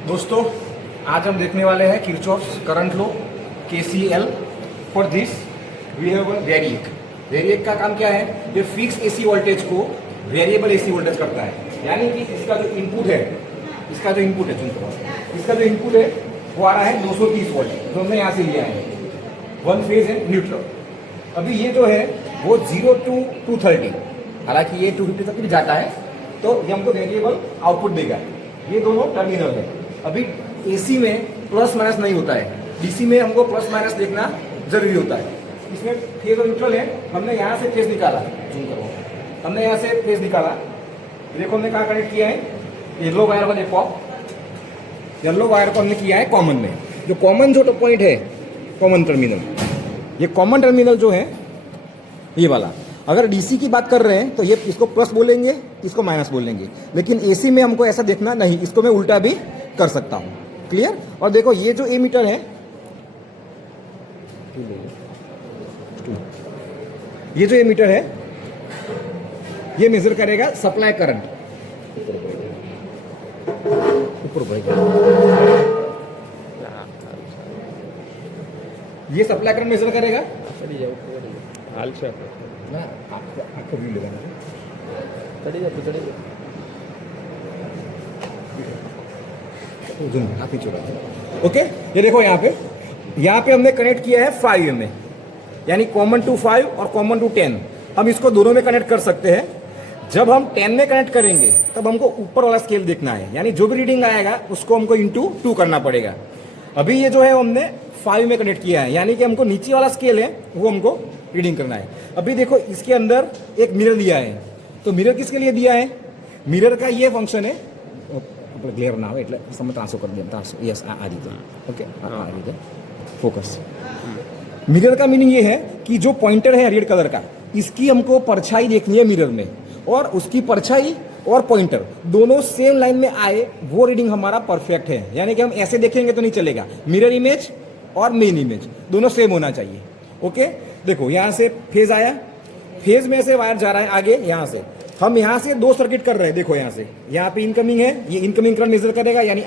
दोस्तों आज हम देखने वाले हैं Kirchhoff's current law KCL। For this we have one variac. Variac का काम क्या है? ये फिक्स एसी वोल्टेज को वेरिएबल एसी वोल्टेज करता है। यानी कि इसका जो इनपुट है इसका जो इनपुट है वो आ रहा है 230 वोल्ट, जो हमने यहाँ से लिया है। वन फेज है न्यूट्रल। अभी ये जो है वो 0 to 230, हालांकि ये 250 तक भी जाता है, तो ये हमको वेरिएबल आउटपुट देगा। ये दोनों टर्मिनल है। अभी एसी में प्लस माइनस नहीं होता है, डीसी में हमको प्लस माइनस देखना जरूरी होता है। इसमें फेज और न्यूट्रल है। हमने यहाँ से फेज निकाला, जूम करो, हमने यहाँ से फेज निकाला। देखो हमने कहाँ कनेक्ट किया है, येलो वायर को देखो, येलो वायर को हमने किया है कॉमन में। जो कॉमन जो पॉइंट है, कॉमन टर्मिनल, ये कॉमन टर्मिनल जो है ये वाला, अगर डीसी की बात कर रहे हैं तो ये इसको प्लस बोलेंगे, इसको माइनस बोलेंगे। लेकिन एसी में हमको ऐसा देखना नहीं, इसको मैं उल्टा भी कर सकता हूं। क्लियर? और देखो ये जो एमीटर है, ये जो एमीटर है ये मेजर करेगा सप्लाई करंट। ऊपर ये सप्लाई करंट मेजर करेगा। ओके, ये देखो यहाँ पे हमने कनेक्ट किया है 5 में, यानी कॉमन टू 5 और कॉमन टू 10। हम इसको दोनों में कनेक्ट कर सकते हैं। जब हम 10 में कनेक्ट करेंगे तब हमको ऊपर वाला स्केल देखना है, यानी जो भी रीडिंग आएगा उसको हमको इंटू 2 करना पड़ेगा। अभी ये जो है हमने 5 में कनेक्ट किया है, यानी कि हमको नीचे वाला स्केल है वो हमको रीडिंग करना है। अभी देखो इसके अंदर एक मिरर दिया है, तो मिरर किसके लिए दिया है? मिरर का ये फंक्शन है, क्लियर ना हो એટલે તમે ટ્રાન્સફર કરી દે, ટ્રાન્સફર यस आ રીતે ओके आ રીતે फोकस। मिरर का मीनिंग ये है कि जो पॉइंटर है रेड कलर का, इसकी हमको परछाई देखनी है मिरर में, और उसकी परछाई और पॉइंटर दोनों सेम लाइन में आए, वो रीडिंग हमारा परफेक्ट है। यानी कि हम ऐसे देखेंगे तो नहीं चलेगा, मिरर इमेज और मेन इमेज दोनों सेम होना चाहिए। ओके, देखो यहाँ से फेज आया, फेज में से वायर जा रहा है आगे। यहाँ से हम यहाँ से 2 सर्किट कर रहे हैं। देखो यहाँ से, यहाँ पे इनकमिंग है, ये इनकमिंग करंट मेजर करेगा, यानी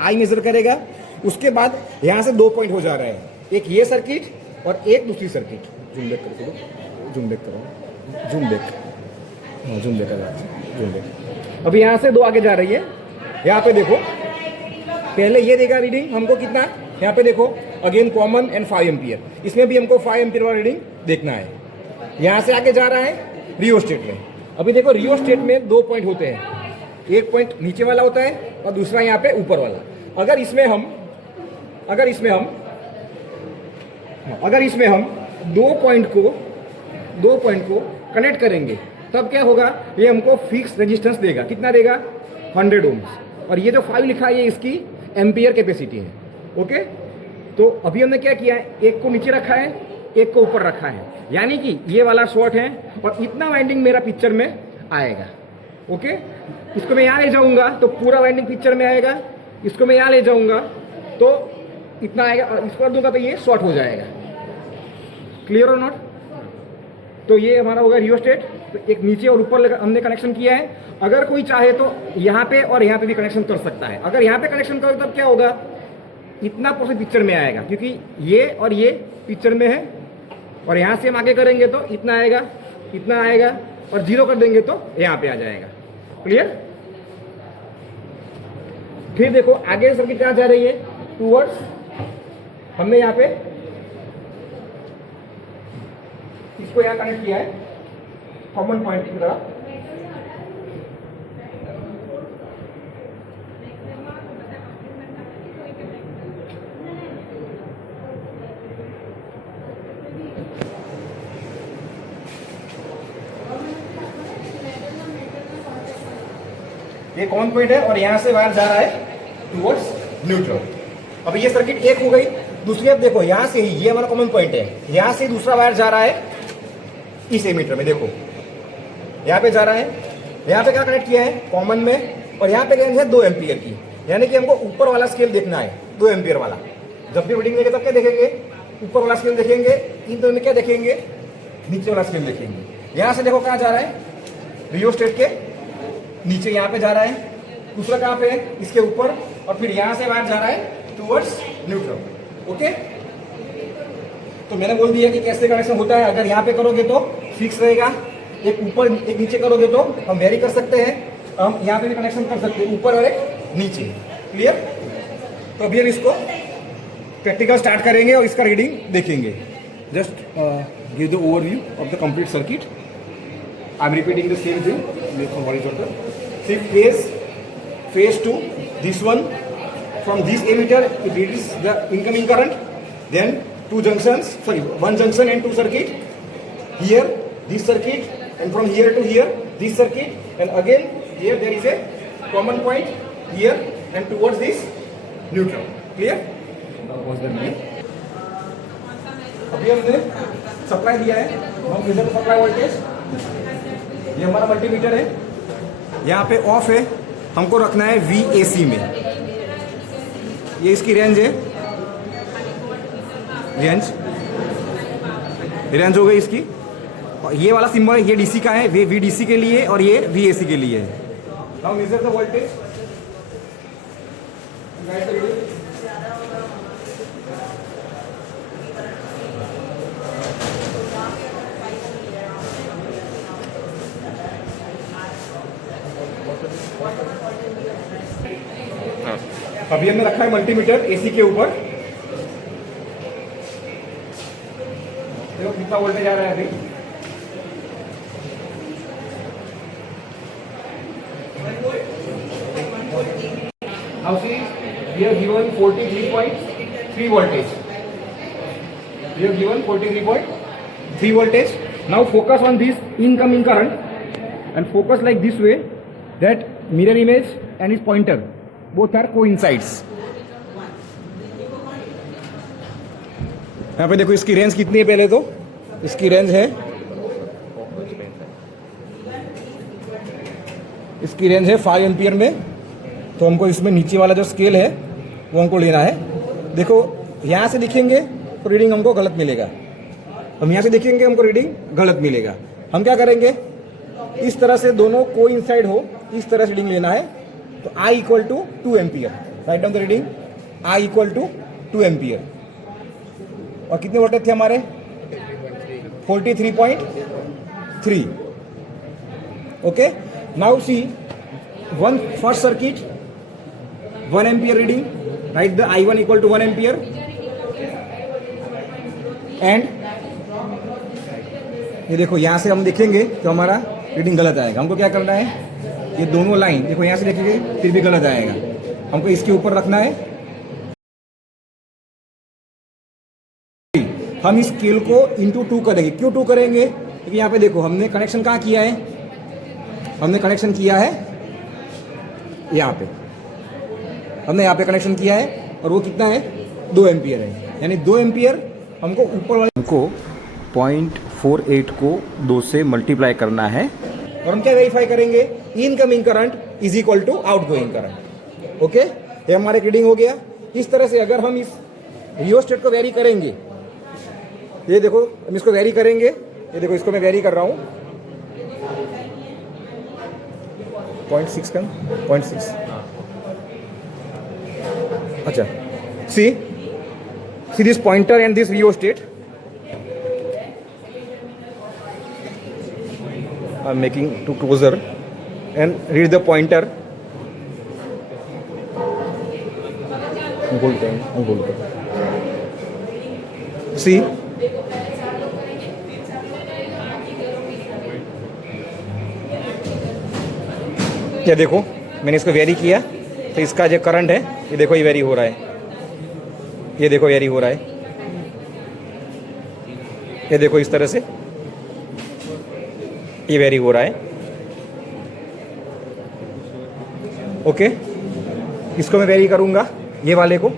आई मेजर करेगा। उसके बाद यहाँ से 2 पॉइंट हो जा रहा है, एक ये सर्किट और एक दूसरी सर्किट। जूम बैक करो, जूम बैक करो, जूम बैक, हाँ जूम बैक करो, जूम बैक। अभी यहाँ से 2 आगे जा रही है। यहाँ पे देखो, पहले ये देगा रीडिंग हमको कितना, यहाँ पे देखो अगेन कॉमन एंड 5 एम्पियर। इसमें भी हमको 5 एम्पियर वाला रीडिंग देखना है। यहाँ से आगे जा रहा है रियोस्टेट में। अभी देखो रियोस्टेट में 2 पॉइंट होते हैं, एक पॉइंट नीचे वाला होता है और दूसरा यहाँ पे ऊपर वाला। अगर इसमें हम 2 पॉइंट को कनेक्ट करेंगे तब क्या होगा, ये हमको फिक्स रेजिस्टेंस देगा। कितना देगा? 100 ओम्स। और ये जो 5 लिखा है ये इसकी एम्पियर कैपेसिटी है। ओके, तो अभी हमने क्या किया है, एक को नीचे रखा है, एक को ऊपर रखा है, यानी कि ये वाला शॉर्ट है और इतना वाइंडिंग मेरा पिक्चर में आएगा। ओके, इसको मैं यहाँ ले जाऊंगा तो पूरा वाइंडिंग पिक्चर में आएगा, इसको मैं यहाँ ले जाऊंगा तो इतना आएगा, और इसको कर दूंगा तो ये शॉर्ट हो जाएगा। क्लियर और नॉट? तो ये हमारा होगा रियोस्टेट। तो एक नीचे और ऊपर हमने कनेक्शन किया है। अगर कोई चाहे तो यहाँ पे और यहाँ पे भी कनेक्शन कर सकता है। अगर यहाँ पे कनेक्शन करो तब क्या होगा, इतना परसेंट पिक्चर में आएगा, क्योंकि ये और ये पिक्चर में है। और यहाँ से हम आगे करेंगे तो इतना आएगा, इतना आएगा, और 0 कर देंगे तो यहाँ पे आ जाएगा। क्लियर? फिर देखो आगे सर्किट कहाँ जा रही है, टूवर्ड्स। हमने यहाँ पे इसको यहाँ कनेक्ट किया है कॉमन पॉइंट की तरह। ये कॉमन पॉइंट है और यहाँ से वायर जा रहा है टुवर्ड्स न्यूट्रल। अब ये सर्किट एक हो गई। दूसरी अब देखो, यहाँ से ही ये हमारा कॉमन पॉइंट है, यहाँ से दूसरा वायर जा रहा है इस एमीटर में। देखो यहाँ पे जा रहा है, यहाँ पे क्या कनेक्ट किया है, कॉमन में, और यहाँ पे रेंज है 2 एम्पियर की। यानी कि हमको ऊपर वाला स्केल देखना है, 2 एम्पियर वाला। जब भी रीडिंग लेंगे तब क्या देखेंगे, ऊपर वाला स्केल देखेंगे। इन दोनों में क्या देखेंगे, नीचे वाला स्केल देखेंगे। यहाँ से देखो कहाँ जा रहा है, रियोस्टेट के नीचे यहाँ पे जा रहा है, दूसरा कहाँ पे है, इसके ऊपर, और फिर यहाँ से वायर जा रहा है टुवर्ड्स न्यूट्रल। ओके, तो मैंने बोल दिया कि कैसे कनेक्शन होता है। अगर यहाँ पे करोगे तो फिक्स रहेगा, एक ऊपर एक नीचे करोगे तो हम वेरी कर सकते हैं, हम यहाँ पे भी कनेक्शन कर सकते हैं, ऊपर और एक नीचे। क्लियर? तो अभी हम इसको प्रैक्टिकल स्टार्ट करेंगे और इसका रीडिंग देखेंगे। Just give the overview of the complete circuit. I am repeating the same thing from horizontal. C phase 2, this one, from this emitter it reads the incoming current, then two junctions, sorry, one junction and two circuit, here this circuit, and from here to here this circuit, and again here there is a common point here and towards this neutral. Clear? Now was the reading. अभी हमने supply दिया है, हम major supply voltage, ये हमारा multimeter है, यहाँ पे ऑफ है, हमको रखना है VAC में। ये इसकी रेंज है, रेंज हो गई इसकी। और ये वाला सिंबल ये DC का है, ये VDC के लिए और ये VAC के लिए है। Now measure the voltage. अभी हमने रखा है मल्टीमीटर AC के ऊपर, देखो कितना वोल्टेज आ रहा है अभी। Now see, we have given 43.3 voltage. We have given 43.3 voltage. Now focus on this incoming current and focus like this way, that mirror image and its pointer both are coincides. यहाँ पे देखो इसकी range कितनी है, पहले तो इसकी range है, इसकी रेंज है 5 एम्पियर में। तो हमको इसमें नीचे वाला जो स्केल है वो हमको लेना है। देखो यहाँ से दिखेंगे तो रीडिंग हमको गलत मिलेगा, हम यहाँ से देखेंगे हमको रीडिंग गलत मिलेगा। हम क्या करेंगे, इस तरह से दोनों कोइंसाइड हो, इस तरह से रीडिंग लेना है। तो I equal to 2 ampere, write down the reading, I equal to 2 ampere. और कितने वोल्टेज थे हमारे, 43.3। Okay, now see one first circuit 1 ampere reading, write the I1 equal to 1 ampere and ये देखो यहाँ से हम देखेंगे तो हमारा रीडिंग गलत आएगा। हमको क्या करना है, ये दोनों लाइन देखो यहाँ से देखेंगे फिर भी गलत आएगा, हमको इसके ऊपर रखना है। हम इस स्केल को इंटू 2 करेंगे। क्यों 2 करेंगे, क्योंकि यहाँ पे देखो हमने कनेक्शन कहाँ किया है, हमने कनेक्शन किया है यहाँ पे, हमने यहाँ पे कनेक्शन किया है और वो कितना है, 2 एम्पियर है। यानी 2 एम्पियर हमको ऊपर वाले, हमको 0.48 को 2 से मल्टीप्लाई करना है। और हम क्या वेरीफाई करेंगे, incoming current is equal to outgoing current. Okay, ये हमारे रीडिंग हो गया। इस तरह से अगर हम इस रियोस्टेट को वेरी करेंगे, ये देखो हम इसको वेरी करेंगे, ये देखो इसको मैं वेरी कर रहा हूँ 0.6 का 0.6। अच्छा, see this pointer and this rheostat, I am making to closer and read the pointer. See ये देखो मैंने इसको वेरी किया तो इसका जो करंट है ये देखो ये वेरी हो रहा है, ये देखो वेरी हो रहा है, ये देखो इस तरह से ये वेरी हो रहा है। ओके, इसको मैं वेरी करूंगा, ये वाले को,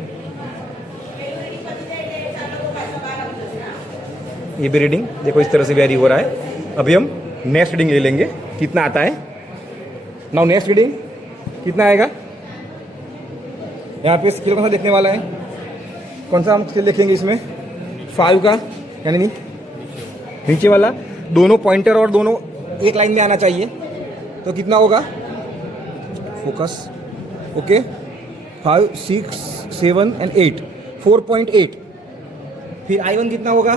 ये भी रीडिंग देखो इस तरह से वेरी हो रहा है। अभी हम नेक्स्ट रीडिंग ले लेंगे, कितना आता है। नाउ नेक्स्ट रीडिंग कितना आएगा, यहाँ पे स्केल कौन सा देखने वाला है, कौन सा हम स्केल देखेंगे इसमें, 5 का, यानी नहीं नीचे वाला, दोनों पॉइंटर और दोनों एक लाइन में आना चाहिए। तो कितना होगा, फोकस ओके 5 6 7 एंड 8 4.8 फिर I1 कितना होगा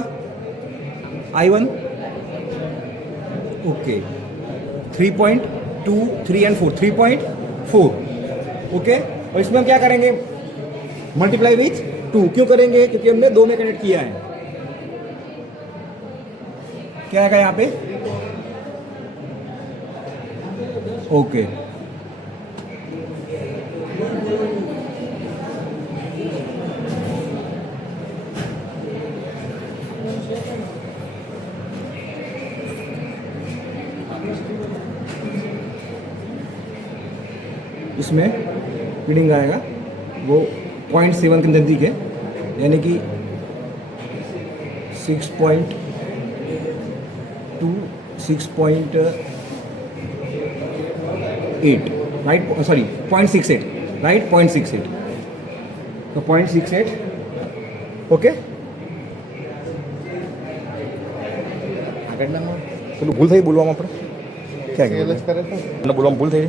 I1 ओके 3.2 3 एंड 4 3.4 ओके और इसमें हम क्या करेंगे मल्टीप्लाई विथ 2 क्यों करेंगे क्योंकि हमने 2 में कनेक्ट किया है क्या आएगा यहाँ पे ओके इसमें रीडिंग आएगा वो 0.7 के नज़दीक है यानी कि 6.2 6.8 राइट सॉरी 0.68 राइट 0.68 तो 0.68 ओके આગળના પેલું ભૂલ થઈ બોલવામાં આપણે ક્યાં બોલવામાં ભૂલ થઈ